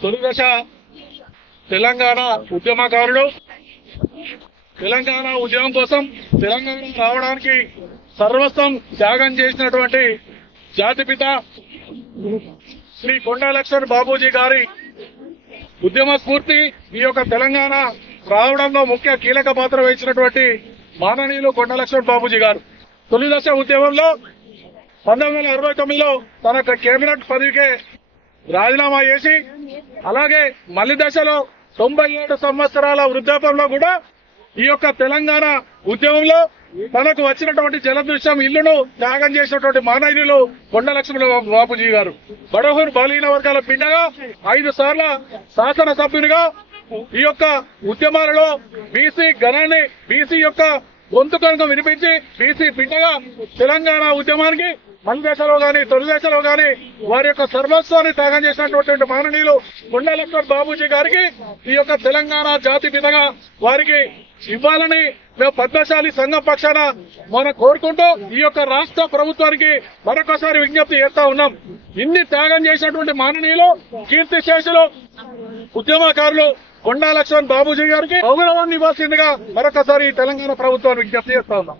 తొలిదశ తెలంగాణ ఉద్యమకారుడు తెలంగాణ ఉద్యమం కోసం తెలంగాణ రావడానికి సర్వస్వం త్యాగం చేసినటువంటి జాతిపిత శ్రీ కొండా లక్ష్మణ్ బాబూజీ గారి ఉద్యమ స్ఫూర్తి ఈ యొక్క తెలంగాణ రావడంలో ముఖ్య కీలక పాత్ర వహించినటువంటి మాననీయులు కొండా లక్ష్మణ్ బాబూజీ గారు తొలిదశ ఉద్యమంలో 1969లో తన కేబినెట్ పదవికే రాజీనామా చేసి అలాగే మళ్లీ దశలో 97 సంవత్సరాల వృద్ధాపంలో కూడా ఈ యొక్క తెలంగాణ ఉద్యమంలో తనకు వచ్చినటువంటి జలదృశ్యం ఇల్లును త్యాగం చేసినటువంటి మానవీయులు కొండా లక్ష్మణ బాబూజీ గారు బడహూరు బలహీన వర్గాల బిడ్డగా 5 సార్ల శాసనసభ్యునిగా ఈ యొక్క ఉద్యమాలలో బీసీ గణాన్ని బీసీ యొక్క గొంతు కనుక వినిపించి బీసీ బిడ్డగా తెలంగాణ ఉద్యమానికి మన దేశంలో గాని తొలి దేశంలో గాని వారి యొక్క సర్వస్వాన్ని త్యాగం చేసినటువంటి మాననీయులు కొండా లక్ష్మణ్ బాబూజీ గారికి ఈ యొక్క తెలంగాణ జాతి పితగా వారికి ఇవ్వాలని మేము పద్మశాలి సంఘం పక్షాన మనం కోరుకుంటూ ఈ యొక్క రాష్ట్ర ప్రభుత్వానికి మరొకసారి విజ్ఞప్తి చేస్తా ఉన్నాం. ఇన్ని త్యాగం చేసినటువంటి మాననీయులు కీర్తిశేషులు ఉద్యమకారులు కొండా లక్ష్మణ్ బాబూజీ గారికి గౌరవాన్ని ఇవ్వాల్సిందిగా మరొకసారి తెలంగాణ ప్రభుత్వాన్ని విజ్ఞప్తి చేస్తా ఉన్నాం.